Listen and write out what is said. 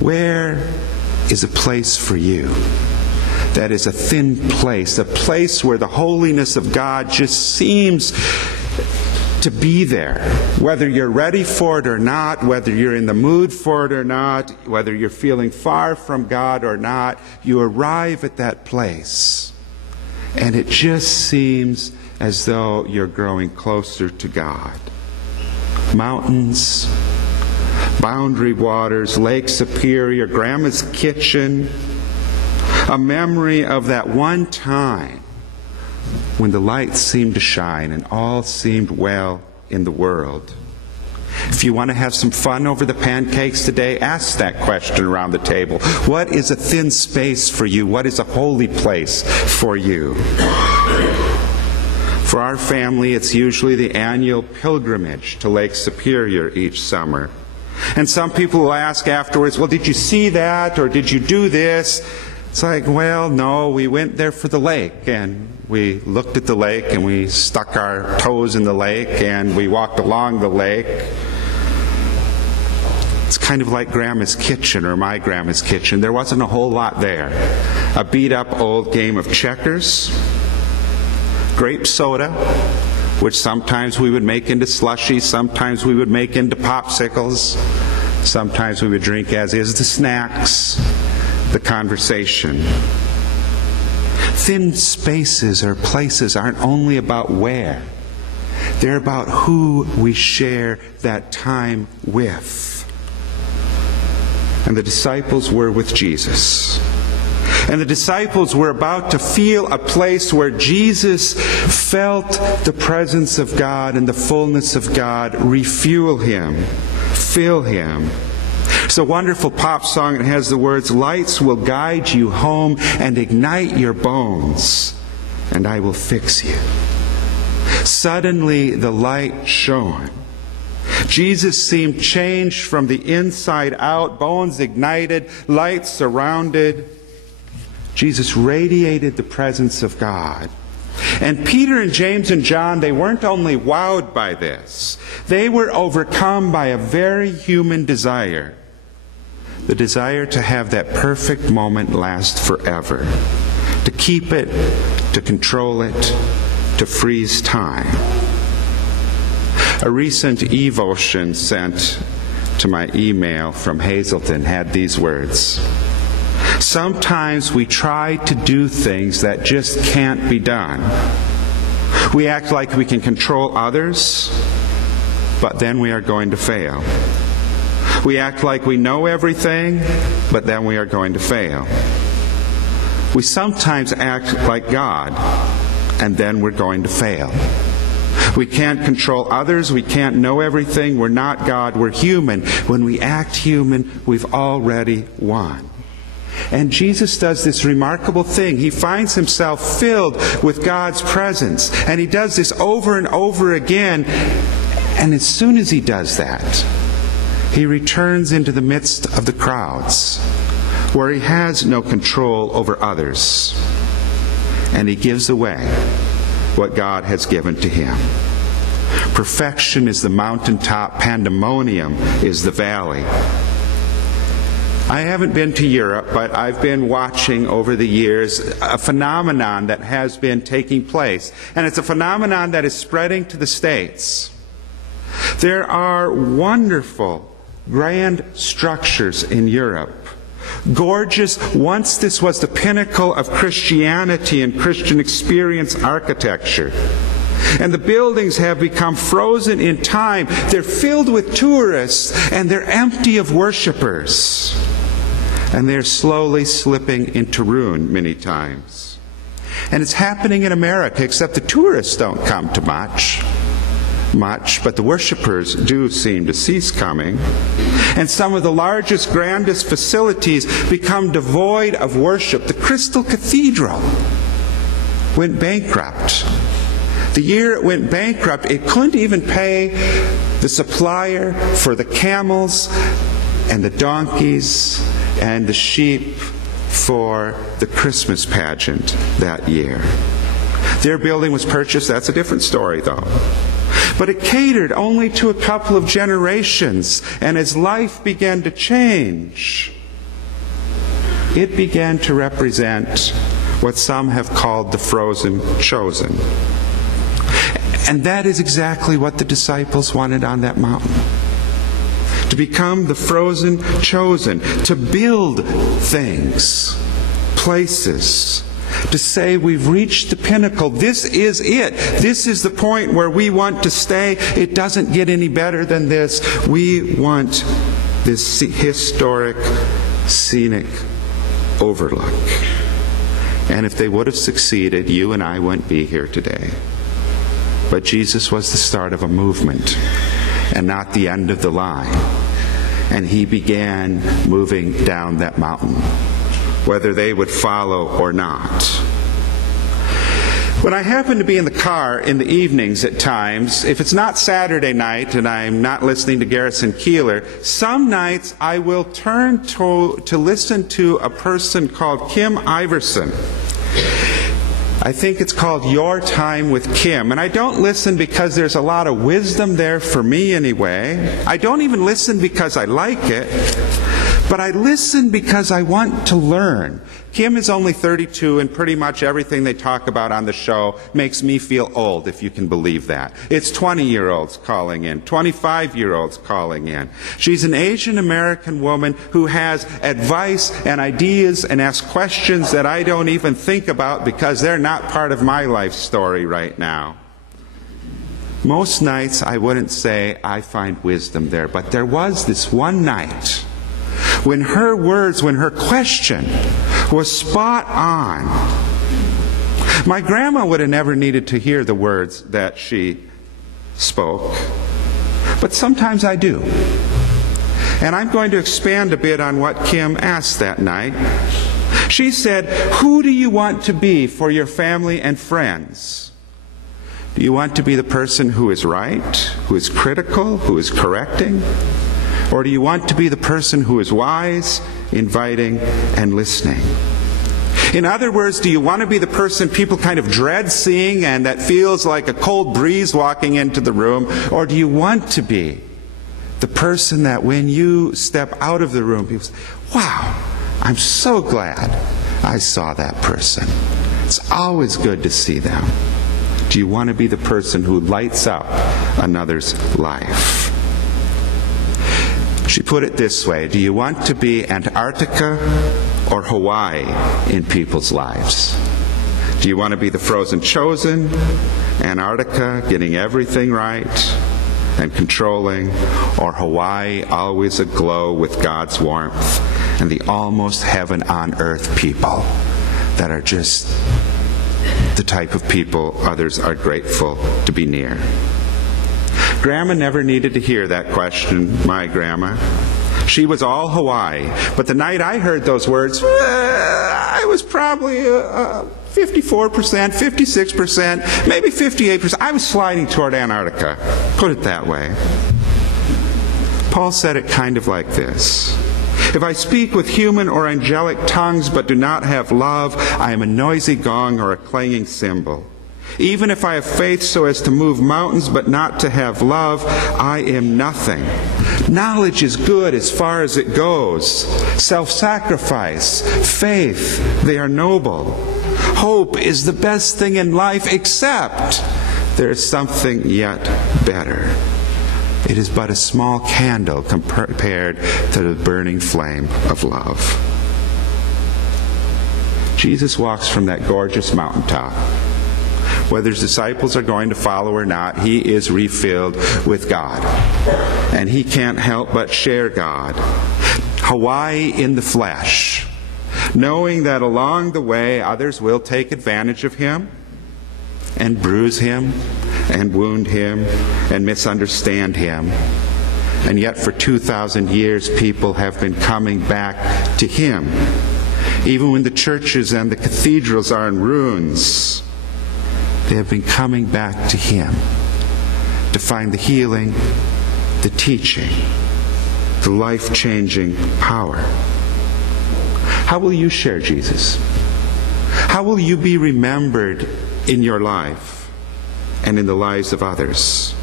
Where is a place for you that is a thin place, a place where the holiness of God just seems to be there, whether you're ready for it or not, whether you're in the mood for it or not, whether you're feeling far from God or not, you arrive at that place, and it just seems as though you're growing closer to God. Mountains, Boundary Waters, Lake Superior, Grandma's Kitchen, a memory of that one time when the lights seemed to shine and all seemed well in the world. If you want to have some fun over the pancakes today, ask that question around the table. What is a thin space for you? What is a holy place for you? For our family, it's usually the annual pilgrimage to Lake Superior each summer. And some people will ask afterwards, well, did you see that? Or did you do this? It's like, well, no, we went there for the lake, and we looked at the lake, and we stuck our toes in the lake, and we walked along the lake. It's kind of like Grandma's Kitchen, or my Grandma's Kitchen. There wasn't a whole lot there. A beat-up old game of checkers, grape soda, which sometimes we would make into slushies, sometimes we would make into popsicles, sometimes we would drink as is the snacks, the conversation. Thin spaces or places aren't only about where. They're about who we share that time with. And the disciples were with Jesus. And the disciples were about to feel a place where Jesus felt the presence of God and the fullness of God refuel him, fill him. It's a wonderful pop song. It has the words, "Lights will guide you home and ignite your bones, and I will fix you." Suddenly the light shone. Jesus seemed changed from the inside out, bones ignited, lights surrounded. Jesus radiated the presence of God. And Peter and James and John, they weren't only wowed by this, they were overcome by a very human desire. The desire to have that perfect moment last forever. To keep it, to control it, to freeze time. A recent evotion sent to my email from Hazelton had these words. Sometimes we try to do things that just can't be done. We act like we can control others, but then we are going to fail. We act like we know everything, but then we are going to fail. We sometimes act like God, and then we're going to fail. We can't control others. We can't know everything. We're not God. We're human. When we act human, we've already won. And Jesus does this remarkable thing. He finds himself filled with God's presence. And he does this over and over again. And as soon as he does that, he returns into the midst of the crowds, where he has no control over others. And he gives away what God has given to him. Perfection is the mountaintop, pandemonium is the valley. I haven't been to Europe, but I've been watching over the years a phenomenon that has been taking place. And it's a phenomenon that is spreading to the States. There are wonderful, grand structures in Europe. Gorgeous, once this was the pinnacle of Christianity and Christian experience architecture. And the buildings have become frozen in time. They're filled with tourists, and they're empty of worshipers. And they're slowly slipping into ruin many times. And it's happening in America, except the tourists don't come to much, but the worshipers do seem to cease coming. And some of the largest, grandest facilities become devoid of worship. The Crystal Cathedral went bankrupt. The year it went bankrupt, it couldn't even pay the supplier for the camels and the donkeys and the sheep for the Christmas pageant that year. Their building was purchased. That's a different story, though. But it catered only to a couple of generations. And as life began to change, it began to represent what some have called the frozen chosen. And that is exactly what the disciples wanted on that mountain. To become the frozen chosen, to build things, places, to say we've reached the pinnacle. This is it. This is the point where we want to stay. It doesn't get any better than this. We want this historic, scenic overlook. And if they would have succeeded, you and I wouldn't be here today. But Jesus was the start of a movement and not the end of the line. And he began moving down that mountain, whether they would follow or not. When I happen to be in the car in the evenings at times, if it's not Saturday night and I'm not listening to Garrison Keillor, some nights I will turn to listen to a person called Kim Iverson. I think it's called Your Time with Kim. And I don't listen because there's a lot of wisdom there for me anyway. I don't even listen because I like it. But I listen because I want to learn. Kim is only 32, and pretty much everything they talk about on the show makes me feel old, if you can believe that. It's 20-year-olds calling in, 25-year-olds calling in. She's an Asian American woman who has advice and ideas and asks questions that I don't even think about because they're not part of my life story right now. Most nights I wouldn't say I find wisdom there, but there was this one night when her words, when her question was spot on. My grandma would have never needed to hear the words that she spoke, but sometimes I do. And I'm going to expand a bit on what Kim asked that night. She said, "Who do you want to be for your family and friends? Do you want to be the person who is right, who is critical, who is correcting? Or do you want to be the person who is wise, inviting, and listening?" In other words, do you want to be the person people kind of dread seeing and that feels like a cold breeze walking into the room? Or do you want to be the person that when you step out of the room, people say, "Wow, I'm so glad I saw that person. It's always good to see them." Do you want to be the person who lights up another's life? She put it this way: do you want to be Antarctica or Hawaii in people's lives? Do you want to be the frozen chosen, Antarctica getting everything right and controlling, or Hawaii always aglow with God's warmth and the almost heaven on earth people that are just the type of people others are grateful to be near? Grandma never needed to hear that question, my grandma. She was all Hawaii. But the night I heard those words, I was probably 54%, 56%, maybe 58%. I was sliding toward Antarctica. Put it that way. Paul said it kind of like this: "If I speak with human or angelic tongues but do not have love, I am a noisy gong or a clanging cymbal. Even if I have faith so as to move mountains but not to have love, I am nothing. Knowledge is good as far as it goes. Self-sacrifice, faith, they are noble. Hope is the best thing in life, except there is something yet better. It is but a small candle compared to the burning flame of love." Jesus walks from that gorgeous mountaintop. Whether his disciples are going to follow or not, he is refilled with God. And he can't help but share God. Hawaii in the flesh, knowing that along the way others will take advantage of him and bruise him and wound him and misunderstand him. And yet for 2,000 years people have been coming back to him. Even when the churches and the cathedrals are in ruins, they have been coming back to him to find the healing, the teaching, the life-changing power. How will you share Jesus? How will you be remembered in your life and in the lives of others?